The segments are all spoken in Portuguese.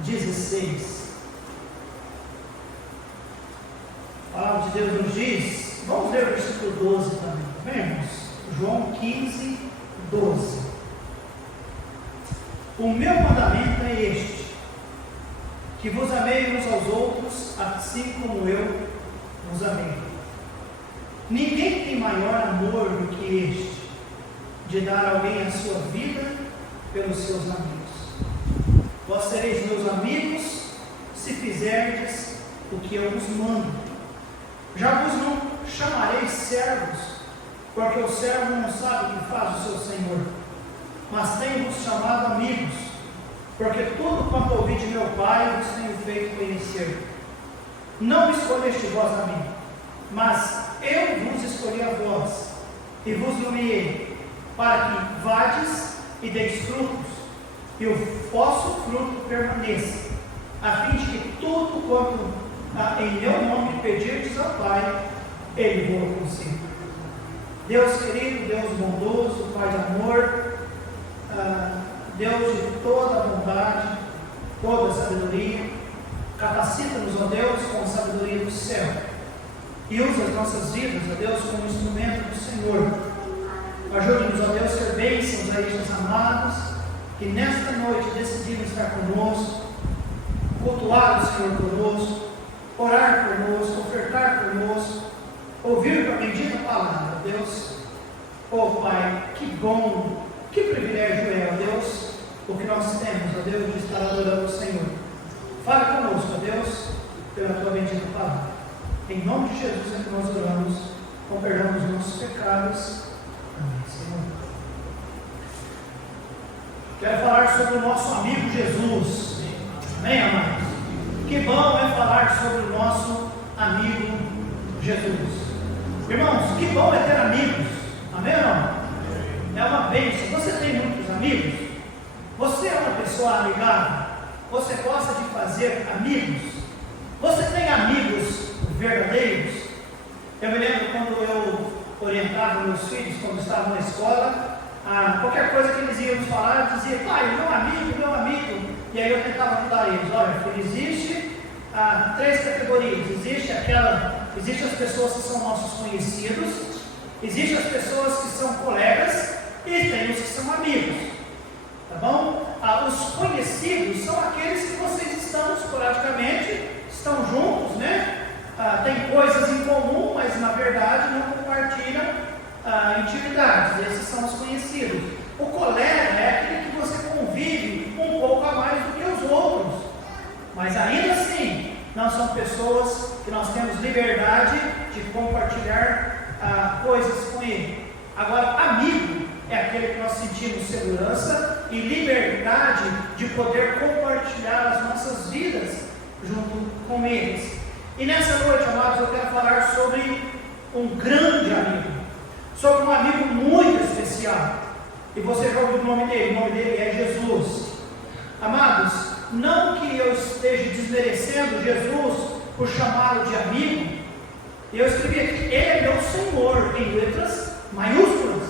16. A palavra de Deus nos diz, vamos ler o versículo 12 também, vemos? João 15, 12. O meu mandamento é este, que vos amei uns aos outros, assim como eu vos amei. Ninguém tem maior amor do que este, de dar a alguém a sua vida pelos seus amigos. Vós sereis meus amigos, se fizerdes o que eu vos mando. Já vos não chamareis servos, porque o servo não sabe o que faz o seu senhor, mas tenho-vos chamado amigos, porque tudo quanto ouvi de meu Pai vos tenho feito conhecer. Não me escolheste vós a mim, mas eu vos escolhi a vós, e vos nomeei, para que vades e deis frutos, e o vosso fruto permaneça, a fim de que tudo quanto em meu nome pedirdes ao Pai, Ele vos conceda. Deus querido, Deus bondoso, Pai de amor, Deus de toda a bondade, toda a sabedoria, capacita-nos, ó Deus, com a sabedoria do céu, e usa as nossas vidas, ó Deus, como instrumento do Senhor. Ajude-nos, ó Deus, a ser bênçãos a estes amados, que nesta noite decidiram estar conosco, cultuar o Senhor conosco, orar conosco, ofertar conosco, ouvir a bendita palavra, Deus. Oh Pai, que bom, que privilégio é, ó Deus, o que nós temos, ó Deus, de estar adorando o Senhor. Fale conosco, ó Deus, pela tua bendita palavra. Em nome de Jesus é que nós oramos, com perdão dos nossos pecados. Amém, Senhor. Quero falar sobre o nosso amigo Jesus. Amém, amados? Que bom é falar sobre o nosso amigo Jesus. Irmãos, que bom é ter amigos. Amém ou não? É uma bênção. Você tem muitos amigos? Você é uma pessoa amigável? Você gosta de fazer amigos? Você tem amigos verdadeiros? Eu me lembro quando eu orientava meus filhos, quando estavam na escola, qualquer coisa que eles iam nos falar, eu dizia, pai, meu amigo. E aí eu tentava ajudar eles. Olha, filho, existe 3 categorias. Existe as pessoas que são nossos conhecidos, existem as pessoas que são colegas e tem os que são amigos, tá bom? Os conhecidos são aqueles que vocês estão esporadicamente, estão juntos, né? Tem coisas em comum, mas na verdade não compartilham intimidades. Esses são os conhecidos. O colega é aquele que você convive um pouco a mais do que os outros, mas ainda assim não são pessoas que nós temos liberdade de compartilhar coisas com ele. Agora, amigo é aquele que nós sentimos segurança e liberdade de poder compartilhar as nossas vidas junto com eles. E nessa noite, amados, eu quero falar sobre um grande amigo, sobre um amigo muito especial. E você já ouviu o nome dele é Jesus. Amados, não que eu esteja desmerecendo Jesus por chamá-lo de amigo, eu escrevi aqui, ele é meu Senhor, em letras maiúsculas,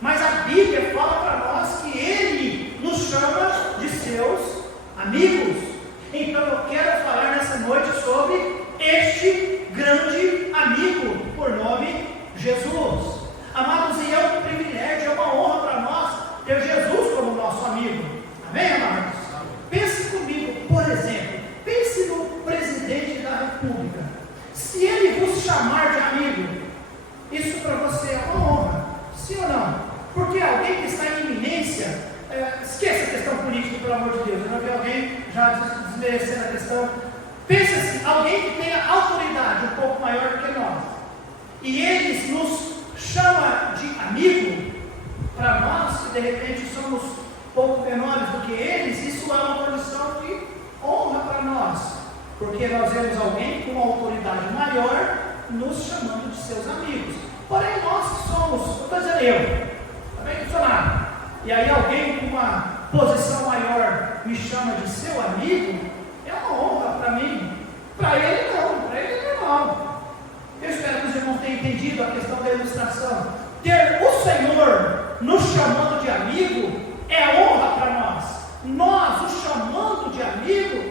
mas a Bíblia fala para nós que ele nos chama de seus amigos. Então eu quero falar nessa noite sobre este grande amigo, por nome Jesus. Amados, e é um privilégio, é uma honra para nós ter Jesus como nosso amigo. Amém, amados? Pense comigo, por exemplo, pense no presidente da República. Se ele vos chamar de amigo, isso para você é uma honra, sim ou não? Porque alguém que está em iminência, esqueça a questão política, pelo amor de Deus, eu não vi alguém já desmerecendo a questão. Pense assim, alguém que tenha autoridade um pouco maior do que nós, e eles nos chama de amigo, para nós que de repente somos pouco menores do que eles, isso é uma condição de honra para nós, porque nós vemos alguém com uma autoridade maior nos chamando de seus amigos. Porém, nós que somos, estou dizendo eu, também não sou nada, e aí alguém com uma posição maior me chama de seu amigo, é uma honra para mim. Para ele não, para ele é normal. Eu espero que os irmãos tenham entendido a questão da ilustração. Ter o Senhor nos chamando de amigo é honra para nós. Nós o chamando de amigo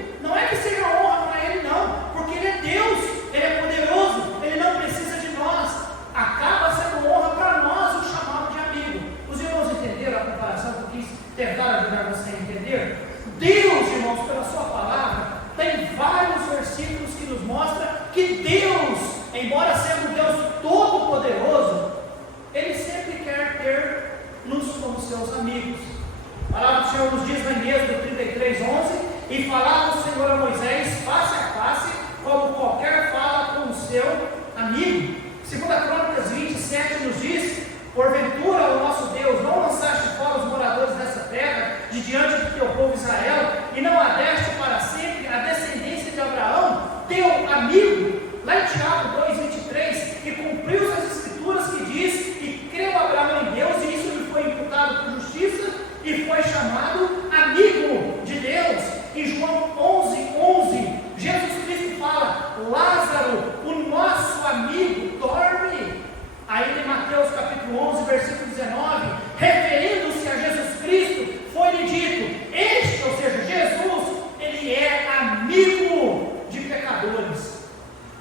e falava o Senhor a Moisés face a face, como qualquer fala com o seu amigo. 2 Crônicas 27 nos diz: porventura, o nosso Deus, não lançaste fora os moradores dessa terra, de diante do teu povo Israel, e não adeste para sempre a descendência de Abraão, teu amigo? Lá em Tiago 2,23, e cumpriu as escrituras que diz, e creu Abraão em Deus, e isso lhe foi imputado por justiça, e foi chamado amigo de Deus. Em João 11:11, Jesus Cristo fala: Lázaro, o nosso amigo, dorme. Aí em Mateus capítulo 11, versículo 19, referindo-se a Jesus Cristo, foi-lhe dito: este, ou seja, Jesus, ele é amigo de pecadores.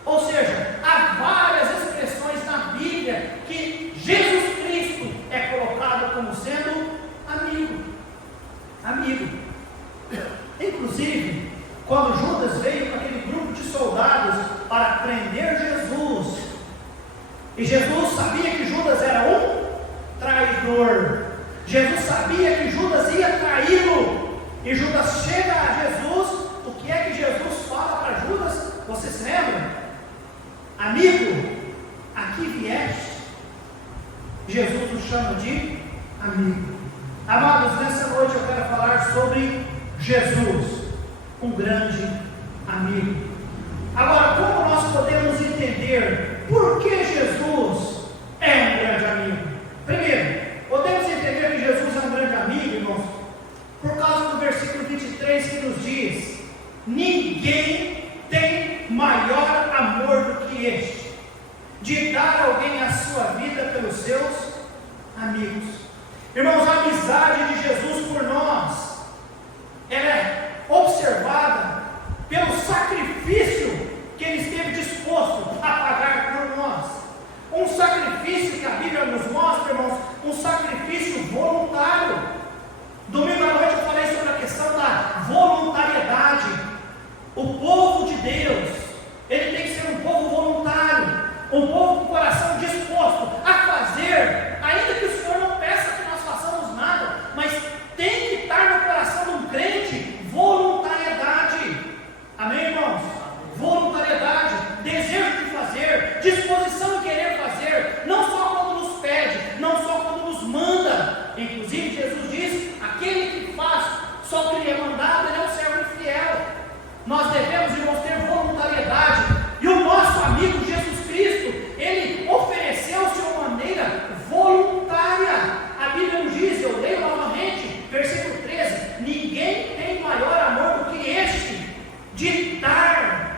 Ou seja, há várias expressões na Bíblia que Jesus Cristo é colocado como sendo amigo. Amigo. Inclusive, quando Judas veio com aquele grupo de soldados para prender Jesus, e Jesus sabia que Judas era um traidor, Jesus sabia que Judas ia traí-lo, e Judas chega a Jesus. O que é que Jesus fala para Judas? Você se lembra? Amigo, aqui vieste. Jesus o chama de amigo. Amados, nessa noite eu quero falar sobre Jesus, um grande amigo. Agora, como nós podemos entender por que Jesus é um grande amigo? Primeiro, podemos entender que Jesus é um grande amigo, irmãos, por causa do versículo 23 que nos diz: ninguém tem maior amor do que este, de dar alguém a sua vida pelos seus amigos. Irmãos, a amizade de Jesus por nós, ela é observada pelo sacrifício que Ele esteve disposto a pagar por nós. Um sacrifício que a Bíblia nos mostra, irmãos, um sacrifício voluntário. Domingo à noite eu falei sobre a questão da voluntariedade. O povo de Deus, ele tem que ser um povo voluntário, um povo com o coração disposto a fazer, ainda que o Senhor não peça que nós façamos nada, mas tem que estar no coração de um crente voluntariedade. Amém, irmãos? Voluntariedade, desejo de fazer, disposição de querer fazer, não só quando nos pede, não só quando nos manda. Inclusive Jesus diz: aquele que faz só o que lhe é mandado, ele é um servo infiel. Nós devemos, irmãos, ter voluntariedade, e o nosso amigo Jesus Cristo, ele ofereceu-se de uma maneira voluntária. A Bíblia nos diz, eu leio novamente, versículo 13: ninguém tem maior amor do que este, de dar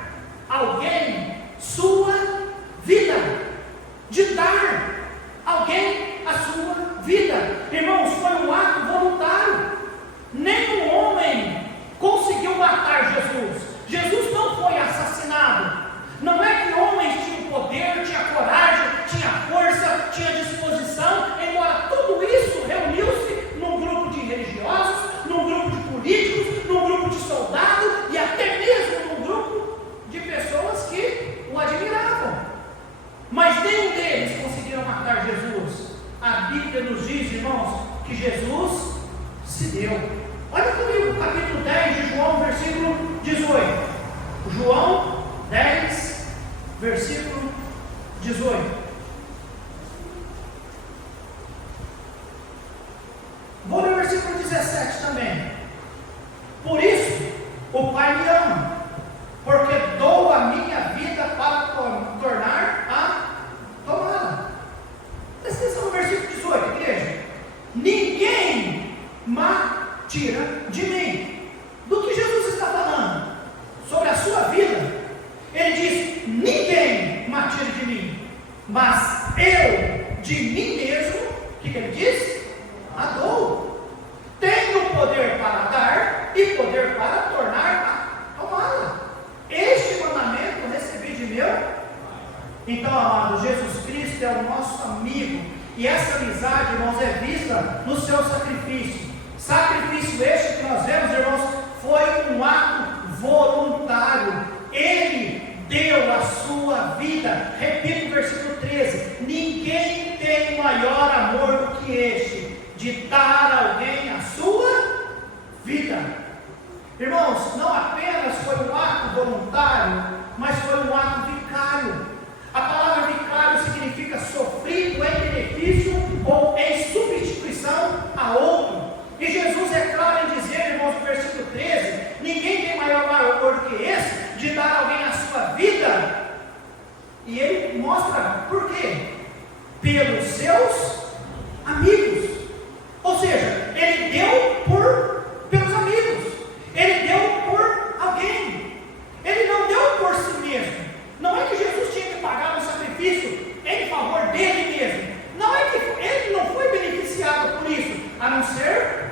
alguém sua vida, de dar alguém a sua vida. Irmãos, foi um ato voluntário. Nenhum homem conseguiu matar Jesus. Jesus não foi assassinado. Não é que homens tinham poder, tinha coragem, tinha força, tinha disposição, embora tudo isso reuniu-se num grupo de religiosos, num grupo de políticos, num grupo de soldados e até mesmo num grupo de pessoas que o admiravam. Mas nenhum deles conseguiram matar Jesus. A Bíblia nos diz, irmãos, que Jesus se deu. Olha comigo, capítulo 10 de João, versículo 18. João 10, versículo 18. Vou ler o versículo 17 também. Por isso, o Pai me ama, porque dou a minha vida para tornar a tomá-la. Presta atenção no versículo 18, igreja. Ninguém tira de mim. Do que Jesus está falando? Sobre a sua vida. Ele diz: ninguém tira de mim, mas eu de mim mesmo, o que ele diz? A dou. Tenho poder para dar e poder para tornar a tomá-la. Este mandamento eu recebi de meu. Então, amado, Jesus Cristo é o nosso amigo, e essa amizade, irmãos, é vista no seu sacrifício. Sacrifício este que nós vemos, irmãos, foi um ato voluntário. Ele deu a sua vida. Repito o versículo 13: ninguém tem maior amor do que este, de dar a alguém a sua vida. Irmãos, não voluntário, mas foi um ato vicário. A palavra vicário significa sofrido em benefício ou em substituição a outro. E Jesus é claro em dizer, irmãos, no versículo 13, ninguém tem maior valor do que esse, de dar a alguém a sua vida. E ele mostra por quê? Pelos seus amigos. Ou seja, ele deu pelos amigos. Ele deu por alguém. Ele não deu por si mesmo. Não é que Jesus tinha que pagar um sacrifício em favor dele mesmo. Não é que ele não foi beneficiado por isso, a não ser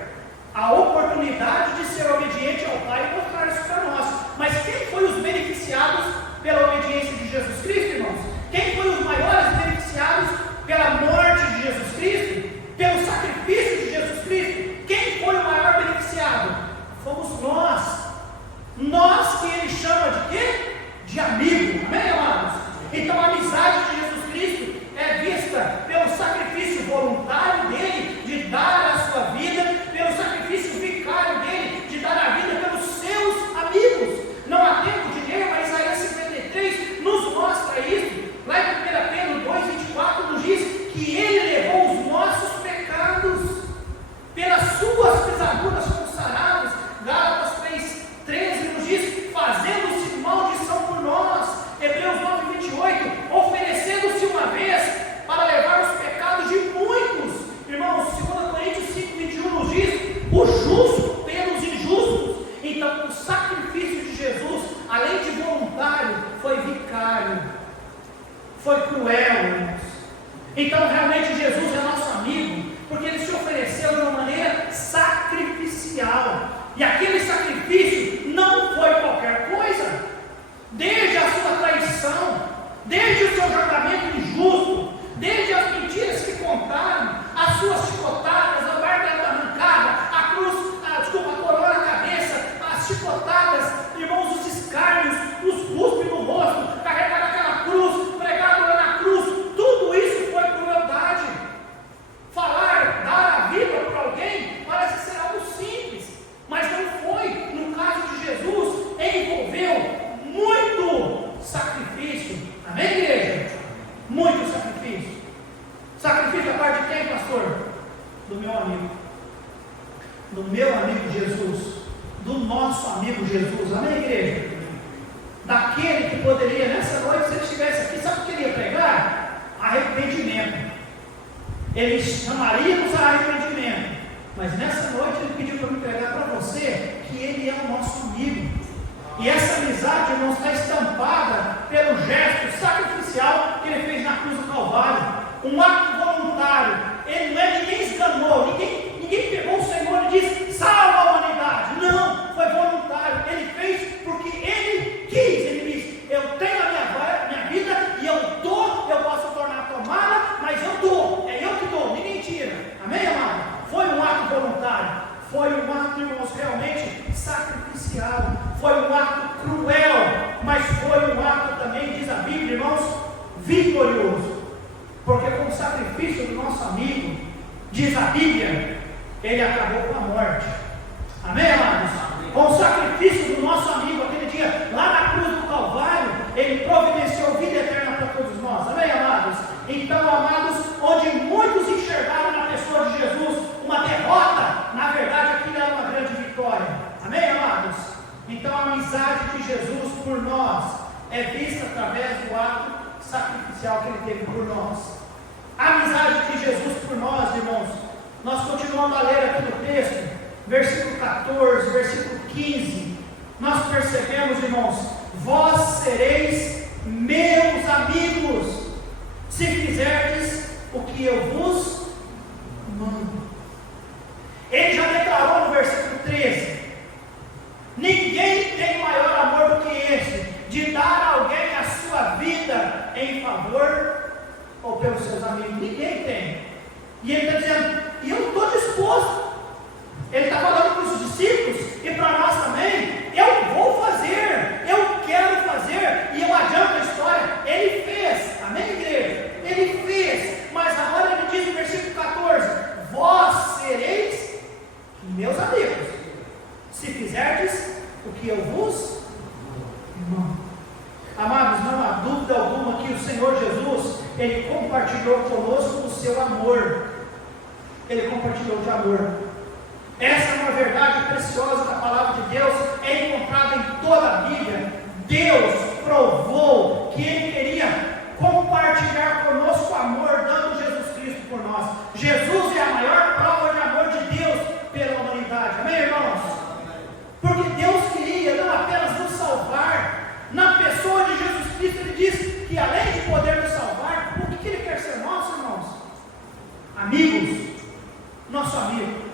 a oportunidade de ser obediente ao Pai e mostrar isso para nós. Mas quem foi os beneficiados pela obediência de Jesus Cristo, irmãos? Quem foi os maiores beneficiados pela morte de Jesus Cristo? Pelo sacrifício de Jesus Cristo? Quem foi o maior beneficiado? Fomos nós. Nós que ele chama de quê? De amigo. Amém, amados? Então a amizade de Jesus Cristo é vista pelo sacrifício voluntário dele de dar a sua vida, pelo sacrifício vicário dele de dar a vida pelos seus amigos. Não há tempo de ler, mas Isaías 53 nos mostra isso. Lá em 1 Pedro 2,24 nos diz que ele levou os nossos pecados, pelas suas pisaduras fomos sarados. Gálatas 3,13 nos diz, fazendo-se maldição por nós. Hebreus 9,28, oferecendo-se uma vez para levar os pecados de muitos. Irmãos, 2 Coríntios 5,21 nos diz, o justo pelos injustos. Então o sacrifício de Jesus, além de voluntário, foi vicário, foi cruel, irmãos. Então realmente Jesus é nosso amigo, porque ele se ofereceu de uma maneira sacrificial. E aquele sacrifício não foi qualquer coisa. Desde a sua traição, desde o seu julgamento injusto, desde as mentiras que contaram, as suas chicotadas, a barba arrancada, a coroa na cabeça, as chicotadas, irmãos, os escárnios, os cuspes no rosto, carregar aquela cruz, pregar lá na cruz, tudo isso foi crueldade. Falar, dar a vida para alguém, parece ser algo simples, mas não foi. No caso de Jesus, envolveu muito sacrifício. Amém, igreja? Muito sacrifício. Sacrifício da parte de quem, pastor? Do meu amigo. Do meu amigo Jesus. Do nosso amigo Jesus. Amém, igreja? Daquele que poderia, nessa noite, se ele estivesse aqui, sabe o que ele ia pregar? Arrependimento. Ele chamaria-nos a arrependimento. Mas nessa noite ele pediu para me pregar para você que ele é o nosso amigo. E essa amizade, irmãos, está estampada pelo gesto sacrificial que ele fez na cruz do Calvário. Um ato voluntário. Ele não é, ninguém esganou, ninguém pegou o Senhor e disse, salva a humanidade. Não, foi voluntário. Ele fez porque ele quis. Ele disse, eu tenho a minha vida e eu dou, eu posso tornar tomada, mas eu dou. É eu que dou, ninguém tira. Amém, amado? Foi um ato voluntário. Foi um ato, irmãos, realmente sacrificial. Foi um ato cruel, mas foi um ato também, diz a Bíblia, irmãos, vitorioso. Porque com o sacrifício do nosso amigo, diz a Bíblia, ele acabou com a morte. Amém, amados? Com o sacrifício do nosso amigo, aquele dia, lá na cruz do Calvário, ele providenciou vida eterna para todos nós. Amém, amados? Então, amados, onde muitos enxergaram na pessoa de Jesus uma derrota, na verdade aquilo era uma grande vitória. Amém, amados? Então a amizade de Jesus por nós é vista através do ato sacrificial que ele teve por nós. A amizade de Jesus por nós, irmãos, nós continuamos a ler aqui no texto, versículo 14, versículo 15, nós percebemos, irmãos, vós sereis meus amigos, se fizerdes o que eu vos mando. Ele já declarou no versículo 13, ninguém tem maior amor do que esse, de dar a alguém a sua vida em favor ou pelos seus amigos. Ninguém tem. E ele está dizendo, e eu estou disposto. Ele está falando para os discípulos e para nós também. Eu vou fazer, eu quero fazer. E eu adianto a história, ele fez. Amém, igreja? Ele fez. Mas agora ele diz no versículo 14, vós sereis meus amigos, se fizerdes o que eu vos Irmão, amados, não há dúvida alguma que o Senhor Jesus, Ele compartilhou conosco o seu amor. Ele compartilhou de amor. Essa é uma verdade preciosa da palavra de Deus, é encontrada em toda a Bíblia. Deus provou que Ele queria compartilhar conosco o amor, dando Jesus Cristo por nós. Jesus é a maior prova de amor de Deus pela humanidade. Amém, irmãos? Porque Deus queria não apenas nos salvar, na pessoa de Jesus Cristo, Ele diz que além de poder nos salvar, o que Ele quer ser nosso, irmãos? Amigos. Nosso amigo.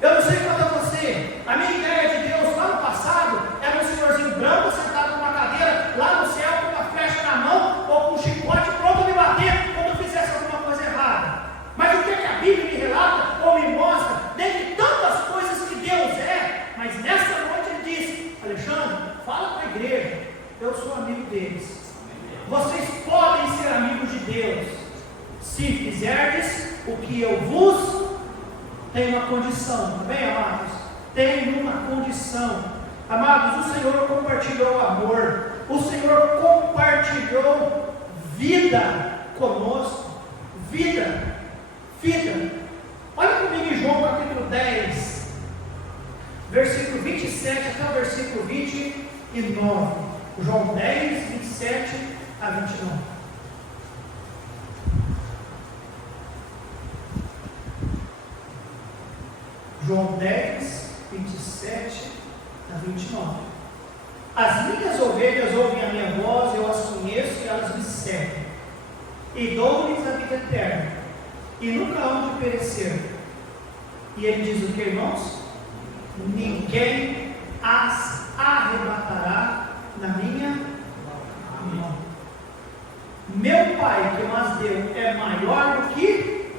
Eu não sei quanto a você, a minha ideia de Deus lá no passado era um senhorzinho branco sentado numa cadeira lá no céu com uma flecha na mão ou com um chicote pronto a me bater quando eu fizesse alguma coisa errada. Mas o que a Bíblia me relata ou me mostra, dentre tantas coisas que Deus é, mas nessa noite Ele diz: Alexandre, fala para a igreja, eu sou amigo deles. Vocês podem ser amigos de Deus se fizerdes o que eu vos. Tem uma condição, bem, amados? Tem uma condição. Amados, o Senhor compartilhou amor, o Senhor compartilhou vida conosco. Vida. Olha comigo em João capítulo 10, versículo 27 até o versículo 29. João 10, 27 a 29. João 10, 27 a 29. As minhas ovelhas ouvem a minha voz, eu as conheço e elas me seguem. E dou-lhes a vida eterna, e nunca hão de perecer. E ele diz o que, irmãos? Ninguém as arrebatará na minha mão. Meu Pai que mas deu é maior do que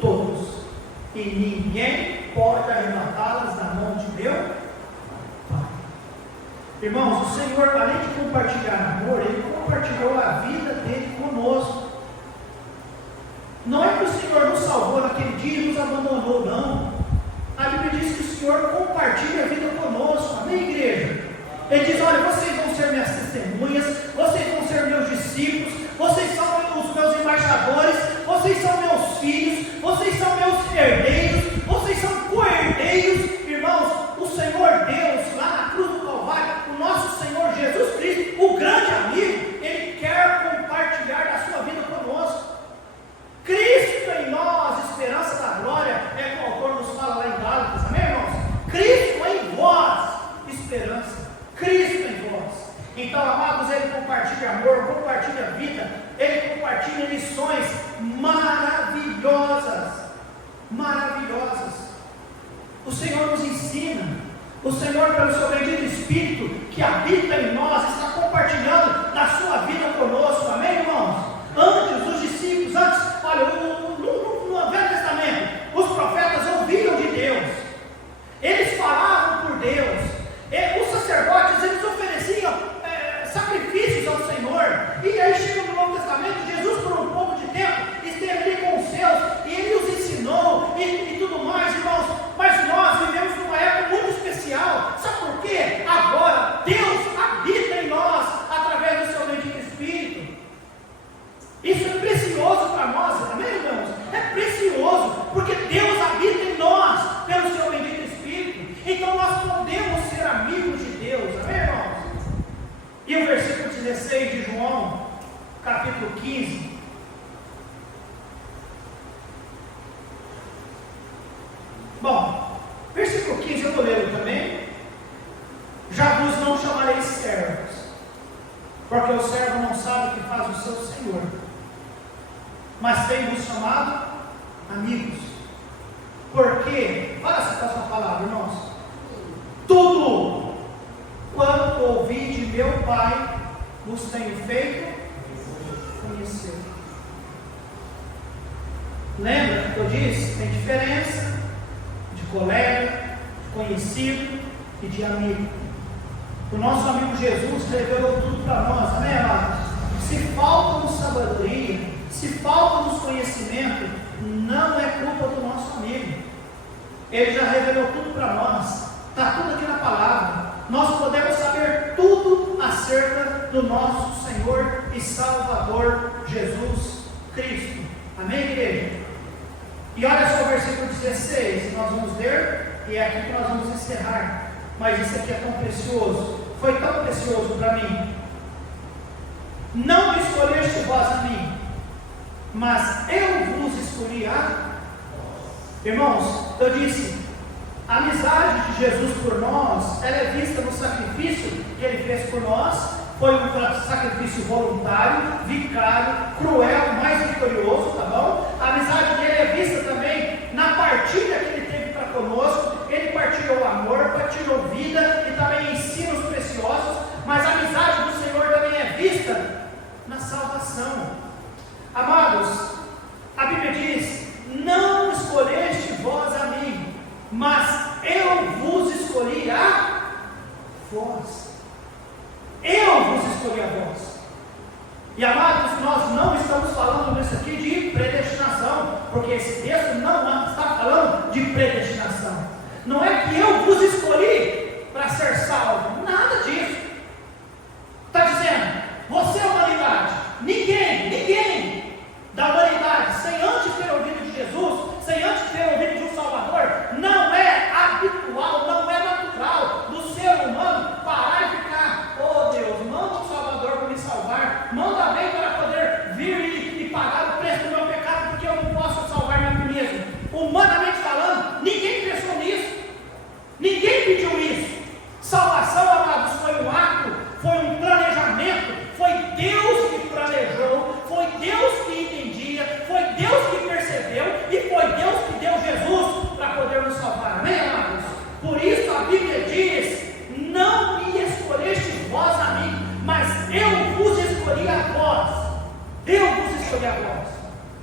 todos, e ninguém pode arrebatá-las da mão de meu Pai. Irmãos, o Senhor, além de compartilhar amor, Ele compartilhou a vida dele conosco. Não é que o Senhor nos salvou naquele dia e nos abandonou, não. A Bíblia diz que o Senhor compartilha a vida conosco. Amém, igreja? Ele diz: olha, vocês vão ser minhas testemunhas, vocês vão ser meus discípulos, vocês são os meus embaixadores, vocês são meus filhos, vocês são meus herdeiros, vocês são co-herdeiros. Irmãos, o Senhor Deus, lá na cruz do Calvário, o nosso Senhor Jesus Cristo, o grande amigo, Ele quer compartilhar da sua vida conosco. Cristo em nós, esperança da glória, é como o autor nos fala lá em Gálatas, amém, irmãos? Cristo em vós, esperança. Cristo em vós. Então, amados, Ele compartilha amor, compartilha vida, Ele compartilha lições maravilhosas. O Senhor nos ensina, o Senhor, pelo seu bendito Espírito que habita em nós, está compartilhando da sua vida conosco, amém, irmãos? Antes, os discípulos, olha, no Velho Testamento, os profetas ouviam de Deus, eles falavam por Deus, os sacerdotes, eles ofereciam sacrifícios ao Senhor, e aí chega no Novo Testamento, Jesus por um pouco de tempo, esteve ali com os seus, e Ele os ensinou, e tudo mais, irmãos, mas nós vivemos numa época muito especial, sabe por quê? Agora, Deus habita em nós, através do seu bendito Espírito. Isso é precioso para nós, amém, irmãos? É precioso, porque Deus habita em nós, pelo seu bendito Espírito, então nós podemos ser amigos de Deus, amém, irmãos? E o versículo 16 de João, capítulo 15. Bom, versículo 15 eu vou ler também. Já vos não chamareis servos, porque o servo não sabe o que faz o seu senhor, mas tem-vos chamado amigos. Porque, olha essa próxima palavra, irmãos. Tudo quanto ouvi de meu Pai vos tenho feito conhecer. Lembra que eu disse? Tem diferença de colega, de conhecido e de amigo. O nosso amigo Jesus revelou tudo para nós, amém, amados? Se falta-nos sabedoria, se falta-nos conhecimento, não é culpa do nosso amigo. Ele já revelou tudo para nós, está tudo aqui na palavra. Nós podemos saber tudo acerca do nosso Senhor e Salvador Jesus Cristo. Amém, igreja? E olha só o versículo 16, nós vamos ler, e é aqui que nós vamos encerrar. Mas isso aqui é tão precioso, foi tão precioso para mim. Não me escolheste vós a mim, mas eu vos escolhi a vós. Irmãos, eu disse, a amizade de Jesus por nós, ela é vista no sacrifício que Ele fez por nós. Foi um sacrifício voluntário, vicário, cruel, mais vitorioso, tá bom? A amizade dele é vista também na partilha que Ele teve para conosco. Ele partilhou amor, partilhou vida e também ensinos preciosos. Mas a amizade do Senhor também é vista na salvação. Amados, a Bíblia diz, não escolheste vós a mim, mas eu vos escolhi a vós. Eu vos escolhi a vós. E amados, nós não estamos falando nisso aqui de predestinação, porque esse texto não está falando de predestinação. Não é que eu vos escolhi para ser salvo, nada disso. Está dizendo, você é a humanidade, ninguém da humanidade, sem antes ter ouvido de Jesus, sem antes ter ouvido de um Salvador, não é habitual, não é natural do ser humano parar e ficar, oh Deus, manda um Salvador para me salvar, manda alguém para poder vir e pagar o preço do meu pecado, porque eu não posso salvar-me a mim mesmo. Humanamente falando, ninguém pensou nisso, ninguém pediu isso. Salvação, amados, foi um ato, foi um planejamento, foi Deus que planejou, foi Deus que entendia, foi Deus que percebeu e foi Deus que deu Jesus para poder nos salvar. Amém, amados? Por isso a Bíblia diz, não me escolheste vós a mim, mas eu vos escolhi a vós. Eu vos escolhi a vós.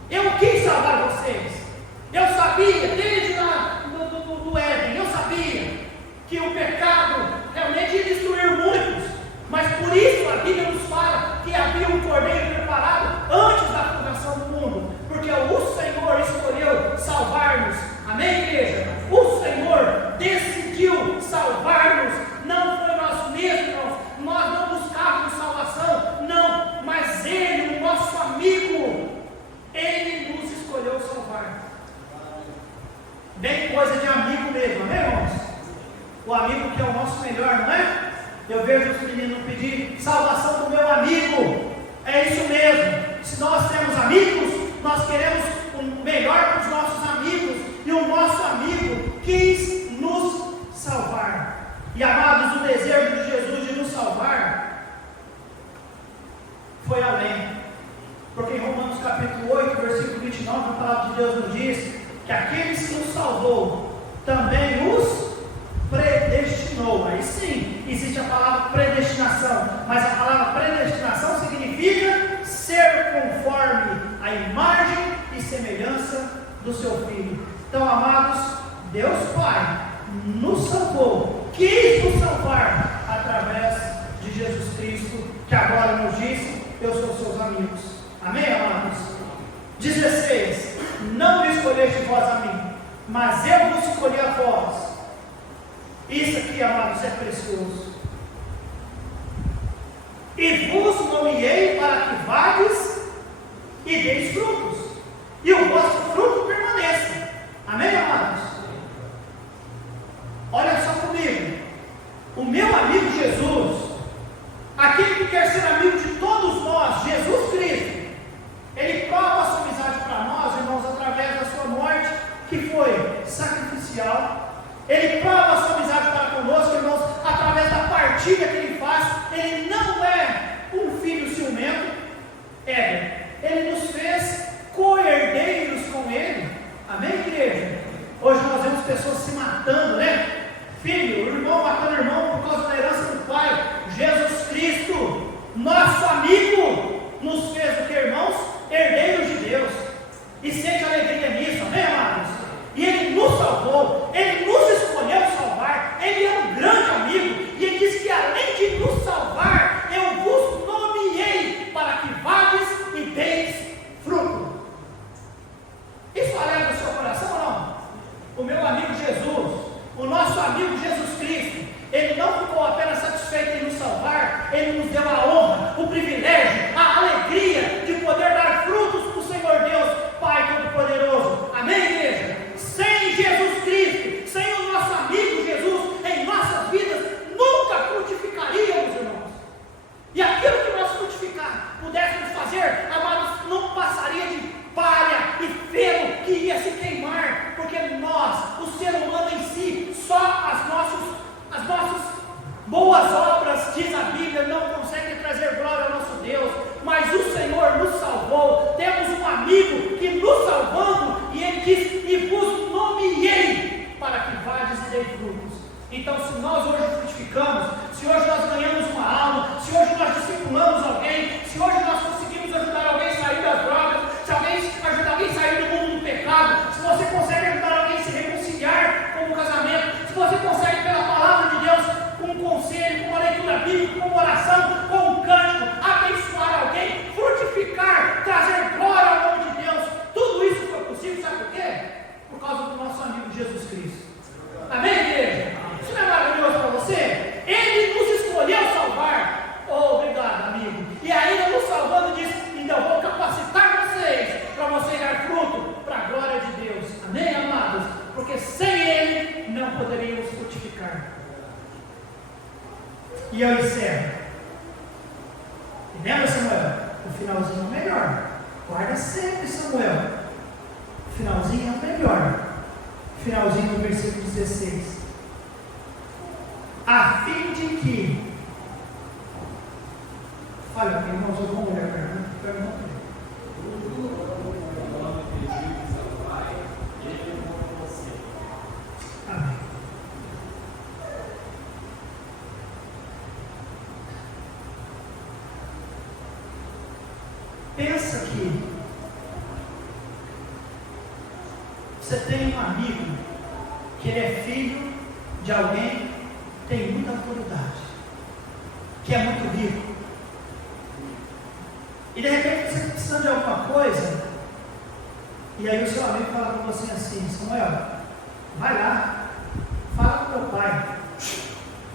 Eu quis salvar vocês. Eu sabia, desde lá do Éden, eu sabia que o pecado realmente ia destruir muitos. Mas por isso a Bíblia nos fala que havia um cordeiro preparado antes da fundação do mundo, porque o Senhor escolheu salvar-nos. Amém, igreja? O Senhor decidiu salvar-nos. Não foi nós mesmos, nós não buscávamos salvação, não, mas Ele, o nosso amigo, Ele nos escolheu salvar. Bem coisa de amigo mesmo, amém, irmãos? O amigo que é o nosso melhor, não é? Eu vejo os meninos pedir salvação do meu amigo. É isso mesmo. Se nós temos amigos, nós queremos o melhor para os nossos amigos. E o nosso amigo quis nos salvar. E amados, o desejo de Jesus de nos salvar foi além. Porque em Romanos capítulo 8, versículo 29, a palavra de Deus nos diz que aqueles que nos salvou também os predestinou. Aí sim, existe a palavra predestinação, mas a palavra predestinação significa ser conforme a imagem e semelhança do seu Filho. Então, amados, Deus Pai nos salvou, quis nos salvar através de Jesus Cristo, que agora nos disse, eu sou seus amigos. Amém, amados? 16, não me escolheste vós a mim, mas eu vos escolhi a vós. Isso aqui, amados, é precioso. E vos nomeei para que vades e deis frutos, e o vosso fruto permaneça. Amém, amados? Olha só comigo. O meu amigo Jesus, aquele que quer ser amigo de todos nós, Jesus Cristo, Ele prova a sua amizade para nós, irmãos, através da sua morte, que foi sacrificial. Ele prova a sua amizade para conosco, irmãos, através da partilha que Ele faz. Ele não é um filho ciumento, Ele nos fez co-herdeiros com Ele. Amém, igreja? Hoje nós vemos pessoas se matando, né? Filho, irmão matando irmão por causa da herança do pai. Jesus Cristo, nosso amigo, nos fez o que, irmãos? Herdeiros de Deus. E sente alegria nisso, amém, amados? E Ele nos salvou, Ele nos escolheu salvar, Ele é um grande amigo, e Ele diz que além de nos salvar, eu vos nomeei para que vades e deis fruto. Isso alegra o seu coração ou não? O meu amigo Jesus, o nosso amigo Jesus Cristo, Ele não ficou apenas satisfeito em nos salvar, Ele nos deu a honra observa. E lembra, Samuel? O finalzinho é o melhor. Guarda sempre, Samuel. O finalzinho é o melhor. Finalzinho do versículo 16. A fim de que. Olha, irmãos, eu vou olhar para pergunta. Amém. Pensa que você tem um amigo que ele é filho de alguém que tem muita autoridade, que é muito rico, e de repente você está precisando de alguma coisa, e aí o seu amigo fala com você assim: Samuel, vai lá, fala com meu pai.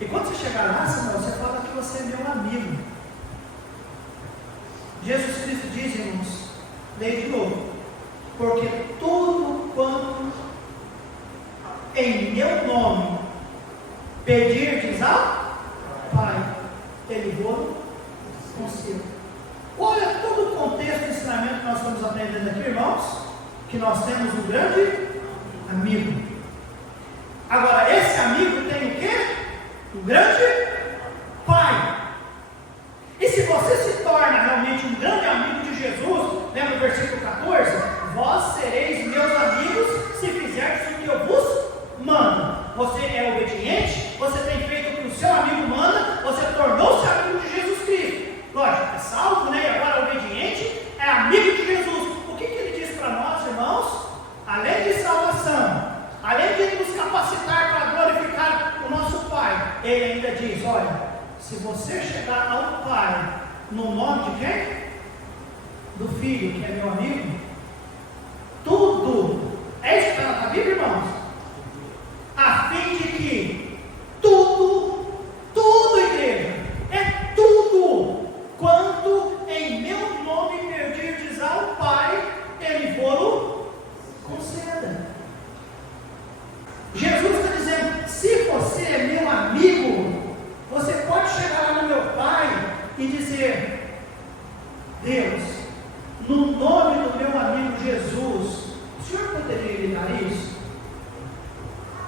E quando você chegar lá, Samuel, você fala que você é meu amigo. Jesus Cristo diz, irmãos, leia de novo: porque tudo quanto em meu nome pedirdes ao Pai, Ele vos concede. Olha todo o contexto do ensinamento que nós estamos aprendendo aqui, irmãos, que nós temos um grande amigo. Agora, esse amigo tem o quê? Um grande Pai. E se você se torna realmente um grande amigo de Jesus, lembra o versículo 14? Vós sereis meus amigos se fizerdes o que eu vos mando. Você é obediente, você tem feito o que o seu amigo manda, você tornou-se amigo de Jesus Cristo. Lógico, é salvo, né? E agora obediente, é amigo de Jesus. O que ele diz para nós, irmãos? Além de salvação, além de nos capacitar para glorificar o nosso Pai, ele ainda diz: olha, se você chegar ao Pai no nome de quem? Do Filho, que é meu amigo, tudo, é isso que está na Bíblia, irmãos? A fim de que tudo, igreja, é tudo quanto em meu nome pedirdes ao Pai, Ele vos conceda. Jesus está dizendo: se você é meu amigo, você pode chegar lá no meu Pai e dizer: Deus, no nome do meu amigo Jesus, o Senhor poderia lhe dar isso?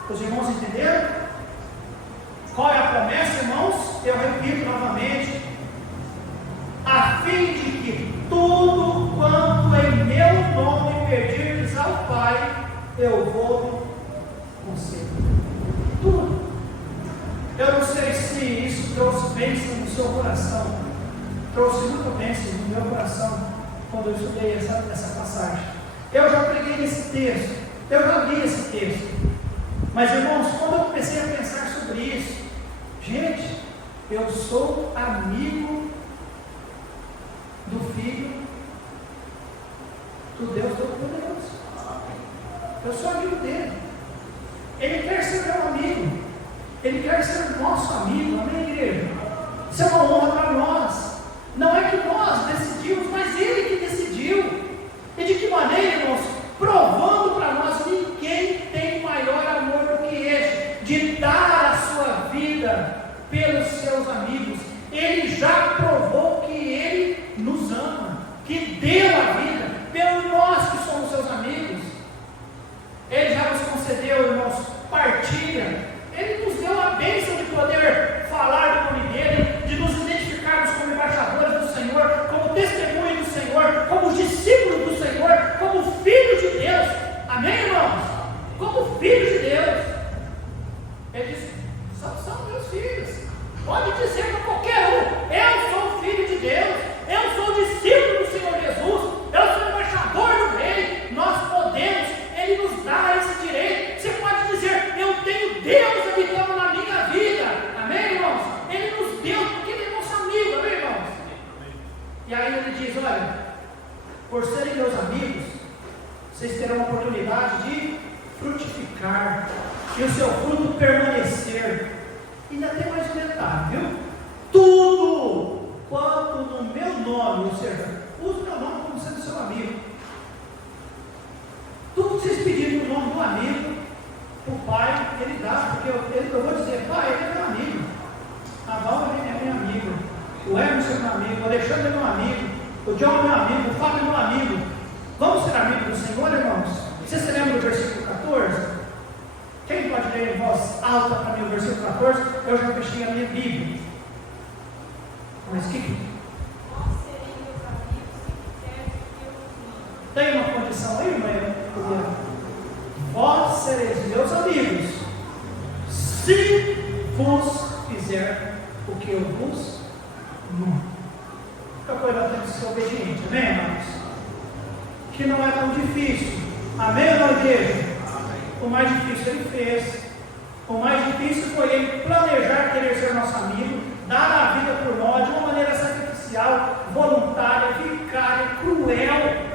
Os irmãos entenderam? Qual é a promessa, irmãos? Eu repito novamente: a fim de que tudo quanto em meu nome pedirdes ao Pai, eu vou conceder. Tudo. Eu não sei se isso trouxe bênção no seu coração. Trouxe muita bênção no meu coração quando eu estudei essa passagem. Eu já preguei nesse texto, eu já li esse texto. Mas, irmãos, quando eu comecei a pensar sobre isso, gente, eu sou amigo do Filho do Deus Todo-Poderoso. Eu sou amigo dele. Ele quer ser meu amigo. Ele quer ser nosso amigo. Amém, igreja? Isso é uma honra para nós. Não é que nós decidimos, mas Ele que decidiu. E de que maneira, irmãos? Provando para nós: ninguém tem maior amor do que este, de dar a sua vida pelos seus amigos. Ele já provou que Ele nos ama, que deu a vida pelos nós que somos seus amigos. Ele já nos concedeu, irmãos, partilha. Ele nos deu a bênção de poder falar do nome dele, de nos identificarmos como embaixadores do Senhor, como testemunhas do Senhor, como discípulos do Senhor, como filhos de Deus. Amém, irmãos? Como filhos de Deus. Ele diz: são meus filhos. Pode dizer para qualquer um: eu sou filho de Deus, eu sou discípulo do Senhor Jesus, eu sou embaixador do Rei. Nós podemos, Ele nos dá esse direito. Você pode dizer: eu tenho Deus habitando na minha vida. Amém, irmãos? Ele nos deu, porque Ele é nosso amigo. Amém, irmãos? E aí Ele diz: olha, por serem meus amigos, vocês terão a oportunidade de frutificar e o seu fruto permanecer. E ainda tem mais um detalhe, viu? Tudo quanto no meu nome, ou seja, use o meu nome como sendo seu amigo. Tudo que vocês pedirem no nome do amigo, o Pai, Ele dá, porque eu vou dizer: Pai, Ele é meu amigo. A Val é minha amiga. amigo, o Alexandre é meu amigo, o John é meu amigo, o Fábio é meu amigo. Vamos ser amigos do Senhor, irmãos? Você se lembra do versículo 14? Quem pode ler em voz alta para mim o versículo 14? Eu já fechei a minha Bíblia. Mas que tem uma condição aí, irmã? Vós sereis meus amigos, se vos fizer o que eu vos mando. Fica coisa tem que ser obediente, amém, irmãos? Que não é tão difícil, amém, irmão igreja? O mais difícil ele fez, o mais difícil foi ele planejar querer ser nosso amigo, dar a vida por nós de uma maneira sacrificial, voluntária, vicária, cruel.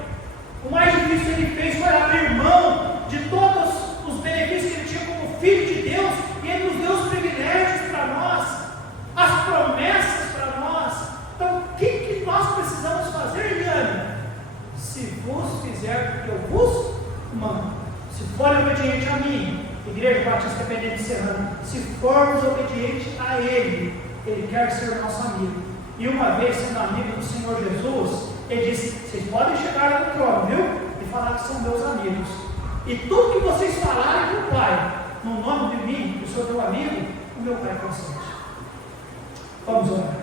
O mais difícil ele fez foi abrir mão de todos os benefícios que ele tinha como filho de Deus, e ele nos deu os privilégios para nós, as promessas para nós. Então, o que nós precisamos fazer, Eliane? Se vos fizer o que eu vos mando, se forem obedientes a mim, Igreja Batista Independente Serrano, se formos obedientes a Ele, Ele quer ser nosso amigo. E uma vez sendo amigo do Senhor Jesus, Ele disse: vocês podem chegar lá no trono, viu? E falar que são meus amigos. E tudo que vocês falarem com o Pai, no nome de mim, que sou teu amigo, o meu Pai consente. Vamos orar.